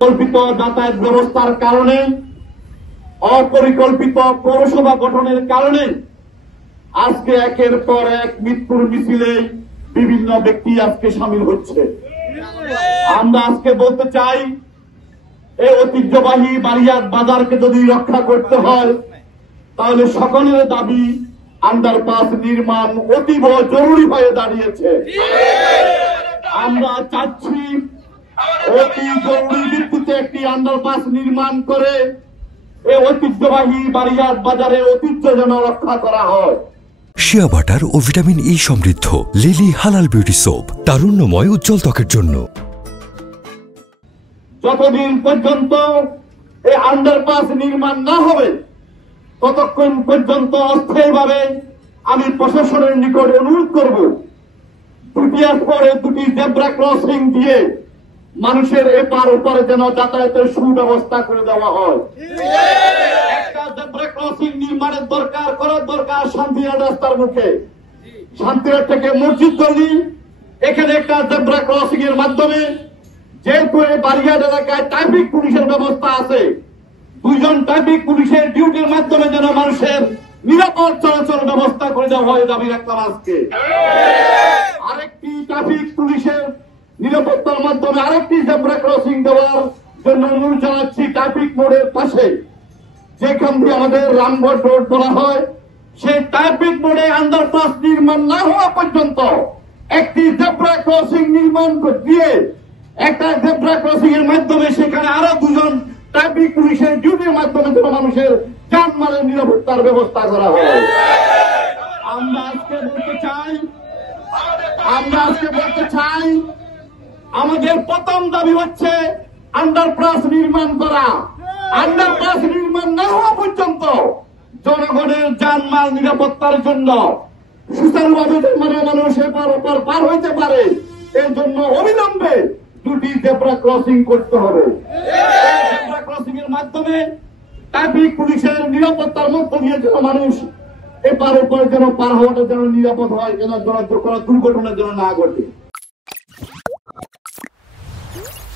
কল্পিত যাতায়াত ব্যবস্থার কারণে, অপরিকল্পিত পৌরসভা গঠনের কারণে আজকে একের পর এক মৃত্যুর মিছিলে বিভিন্ন ব্যক্তি আজকে সামিল হচ্ছে। আমরা আজকে বলতে চাই, এই ঐতিহ্যবাহী বালিয়াড় বাজারকে যদি রক্ষা করতে হয় তাহলে সকলের দাবি আন্ডারপাস নির্মাণ অতীব জরুরি হয়ে দাঁড়িয়েছে। আমরা চাচ্ছি অতি জরুরি ভিত্তিতে একটি আন্ডারপাস নির্মাণ করে এই ঐতিহ্যবাহী বালিয়াড় বাজারে ঐতিহ্য যেন রক্ষা করা হয়। শিয়া বাটার ও ভিটামিন ই সমৃদ্ধ লিলি হালাল বিউটি সোপ, তারুণ্যময় উজ্জ্বল ত্বকের জন্য। যতদিন পর্যন্ত এই আন্ডারপাস নির্মাণ না হবে ততক্ষণ পর্যন্ত অস্থায়ীভাবে আমি প্রশাসনের নিকট অনুরোধ করব, দুটি পরে দুটি জেব্রা ক্রসিং দিয়ে মানুষের এপার ওপারে যেন যাতায়াতের সুব্যবস্থা করে দেওয়া হয়। একটা জেব্রা ক্রসিং নির্মাণের করার দরকার শান্তিহাট রাস্তার মুখে, শান্তিহাট থেকে মসজিদ গলি, এখানে একটা জেব্রা ক্রসিং এর মাধ্যমে, যেহেতু এই বালিয়াড় এলাকায় ট্রাফিক পুলিশের ব্যবস্থা আছে, দুইজন ট্রাফিক পুলিশের ডিউটির মাধ্যমে যেন মানুষের নিরাপদ চলাচল ব্যবস্থা করে দেওয়া হয় দাবি রাখলাম আজকে। আরেকটি ট্রাফিক পুলিশের নিরাপত্তার মাধ্যমে আরেকটি জেব্রা ক্রসিং দেওয়ার জন্য অনুরোধ জানাচ্ছি। ট্রাফিক মোড়ের পাশে যেখান দিয়ে আমাদের রামগড় রোড বলা হয়, সেই ট্রাফিক মোড়ে আন্ডারপাস নির্মাণ না হওয়া পর্যন্ত একটি জেব্রা ক্রসিং নির্মাণ দিয়ে, একটা জেব্রা ক্রসিং এর মাধ্যমে সেখানে আরো দুজন ট্রাফিক পুলিশের ডিউটির মাধ্যমে যেন মানুষের যানমালের নিরাপত্তার ব্যবস্থা করা হয়। আমরা আজকে বলতে চাই আমাদের প্রথম দাবি হচ্ছে আন্ডারপাস নির্মাণ করা। আন্ডারপাস নির্মাণ না হওয়া পর্যন্ত জনগণের যানমাল নিরাপত্তার জন্য সুচারুভাবে মানুষ এপার ওপার পার হইতে পারে, এর জন্য অবিলম্বে দুটি জেব্রা ক্রসিং করতে হবে। জেব্রা ক্রসিং এর মাধ্যমে ট্রাফিক পুলিশের নিরাপত্তার মধ্য দিয়ে যেন মানুষ এপার ওপার যেন পার হওয়াটা যেন নিরাপদ হয়, যেন কোনো দুর্ঘটনা যেন না ঘটে।